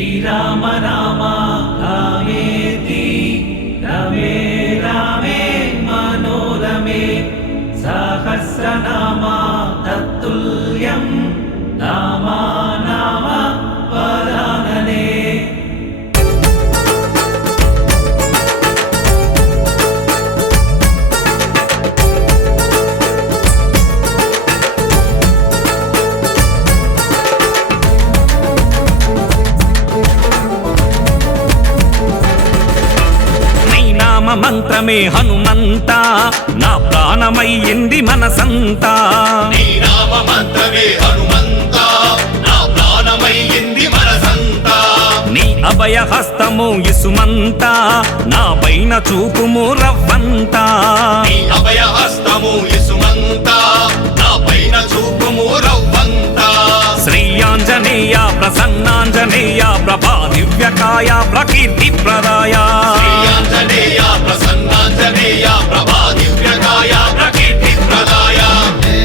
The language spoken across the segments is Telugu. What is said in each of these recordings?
శ్రీరామ రామ రామేతి రమే రామే మనోరమే సహస్రనామ తత్తుల్యం రామా నామ వరాననే. మంత్రమే హనుమంత నా ప్రాణమయ్యింది మనసంతా. నీ నామ మంత్రమే హనుమంత నా ప్రాణమయ్యింది మనసంతా. నీ అభయ హస్తము ఇసుమంత నా పైన చూపుము రవ్వంతా. నీ అభయ హస్తము ఇసుమంత నా పైన చూపుము రవ్వంతా. శ్రీ ఆంజనేయ ప్రసన్నాంజనేయ ప్రభా దివ్యకాయ ప్రకీర్తి ప్రదాయ. శ్రీ ఆంజనేయ ప్రసన్నాంజనేయ ప్రభా దివ్యకాయ ప్రకీర్తి ప్రదాయ. జై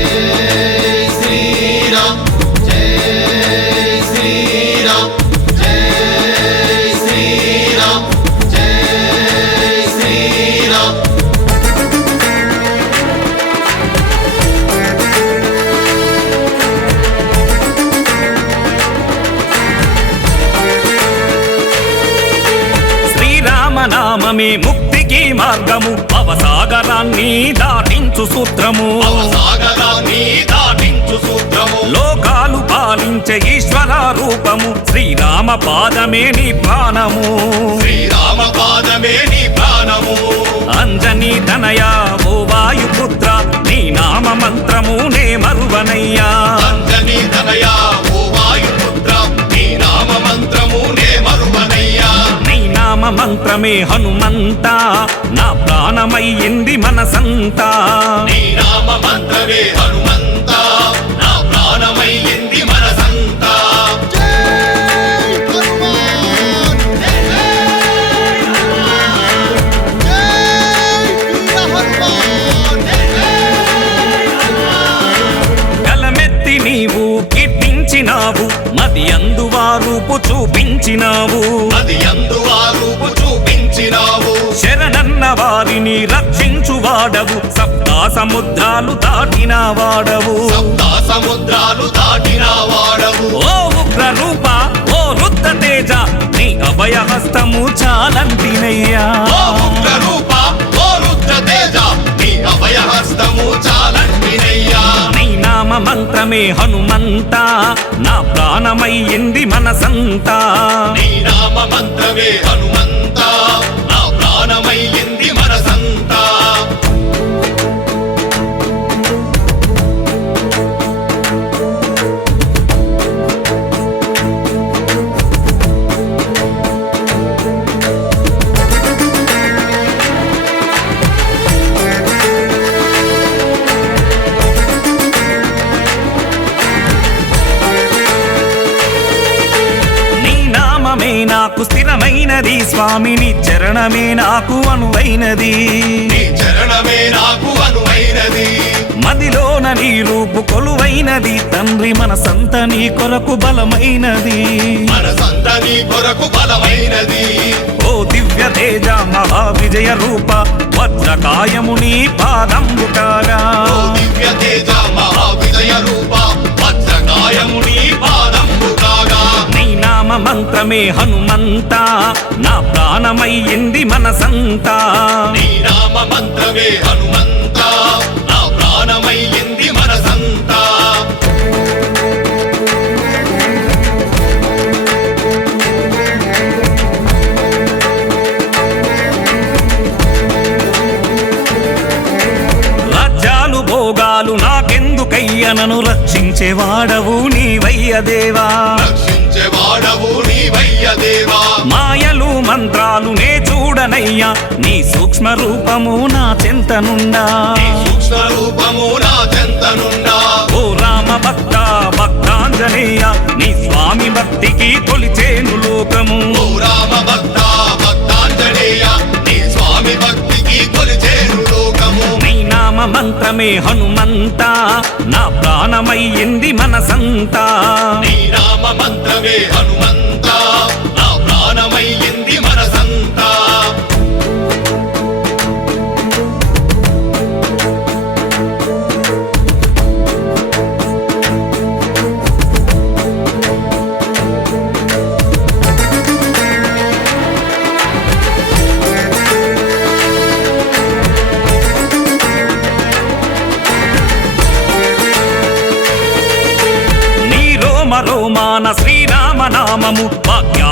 శ్రీరామ్ జై శ్రీరామ్ జై శ్రీరామ్ జై శ్రీరామ్. నామమే ముక్తికి మార్గము అవసాగరాన్ని దాటించు సూత్రము. అవసాగరాన్ని దాటించు సూత్రము. లోకాలు పాలించే ఈశ్వర రూపము శ్రీరామ పాదమే నీ ప్రాణము. శ్రీరామ పాదమే నీ ప్రాణము. అంజనీ తనయ ఓ వాయుపుత్ర నీ నామ మంత్రము నే మరువనయ్యా. అంజనీ తనయ ఓ వాయుపుత్ర నీ నామ మంత్రము నే మరువనయ్యా. నీ నామ మంత్రమే హనుమంత నా ప్రాణమయ్యింది మనసంతా. నీ నామ మంత్రమే హనుమంత నా ప్రాణమయ్యింది మనసంతా. గలమెత్తి నీవు కీర్తించినావు మది అందువా రూపు చూపించినావు. అది అందువా రూపు చూపించినావు. శరణన్న వారిని రక్షించువాడవు సప్తా సముద్రాలు దాటిన వాడవు. సప్తా సముద్రాలు దాటిన వాడవు. ఓ ఉగ్ర రూప ఓ రుద్ర తేజ నీ అభయ హస్తము చాలంటినయ్యా. ఓ ఉగ్ర రూప ఓ రుద్ర తేజ నీ అభయ హస్తము చాలంటినయ్యా. నీ నామ మంత్రమే హనుమంత నా ప్రాణమయ్యింది మనసంతా. నీ నామ మంత్రమే హనుమంత నా ప్రాణమయ్యింది మనసంతా. నాకు స్థిరమైనది స్వామిని చరణమే నాకు అనువైనది. నీ చరణమే నాకు అనువైనది. మదిలోన నీ రూపు కొలువైనది తండ్రి మనసంత నీ కొరకు బలమైనది. మనసంత నీ కొరకు బలమైనది. ఓ దివ్య తేజ మహా విజయ రూప వజ్రకాయము నీ పాదంబు కాగా. ఓ దివ్య తేజ మహా విజయ రూప వజ్రకాయము నీ పాదంబు కాగా. నీ నామ మంత్రమే హనుమంత నా ప్రాణమయ్యింది మనసంతా. నీ నామ మంత్రమే హనుమంత నా ప్రాణమయ్యింది మనసంతా. రాజ్యాలు భోగాలు నాకెందుకయ్య నన్ను రక్షించేవాడవు నీవయ్య దేవా. రక్షించేవాడవు నీవయ్య దేవా. మాయలు మంత్రాలు నే చూడనయ్యా నీ సూక్ష్మ రూపము నా చెంతనుండా. నీ సూక్ష్మ రూపము నా చెంతనుండా. ఓ రామ భక్త భక్తాంజనేయ నీ స్వామి భక్తికి కొలిచేను లోకము. ఓ రామ భక్త భక్తాంజనేయ నీ స్వామి భక్తికి కొలిచేను లోకము. నీ నామ మంత్రమే హనుమంత నా ప్రాణమయ్యింది మనసంతా. నీ నామ మంత్రమే హనుమంత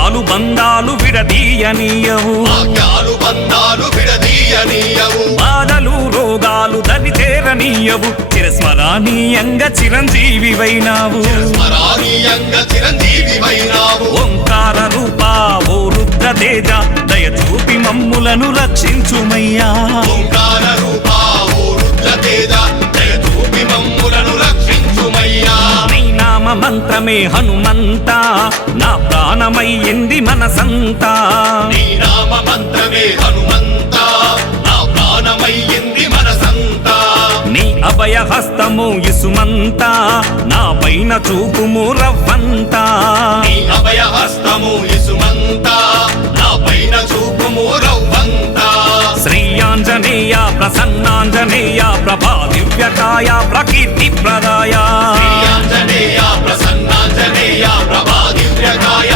భాగ్యాలు బంధాలు విడదీయనీయవు భాగ్యాలు బంధాలు విడదీయనీయవు బాధలు రోగాలు దరి చేరనీయవు చిరస్మరణీయంగా చిరంజీవివైనావు స్మరణీయంగా చిరంజీవివైనావు ఓంకార రూపా ఓ రుద్ర తేజ దయ చూపి మమ్ములను రక్షించుమయ్యా ఓంకార రూపా ఓ రుద్ర తేజ దయ చూపి మమ్ములను రక్షించుమయ్యా నీ నామ మంత్రమే హనుమంత నా ప్రాణమయ్యింది మనసంతా నీ నామ మంత్రమే హనుమంత నా ప్రాణమయ్యింది మనసంతా నీ అభయ హస్తము ఇసుమంతా నా పైన చూపుము రవ్వంతా నీ అభయ హస్తము ఇసుమంతా నా పైన చూపుము రవ్వంతా శ్రీ ఆంజనేయ ప్రసన్నాంజనేయ ప్రభా దివ్యకాయ ప్రకీర్తి ప్రదాయ శ్రీ ఆంజనేయ ప్రసన్నాంజనేయ ప్రభా దివ్యకాయ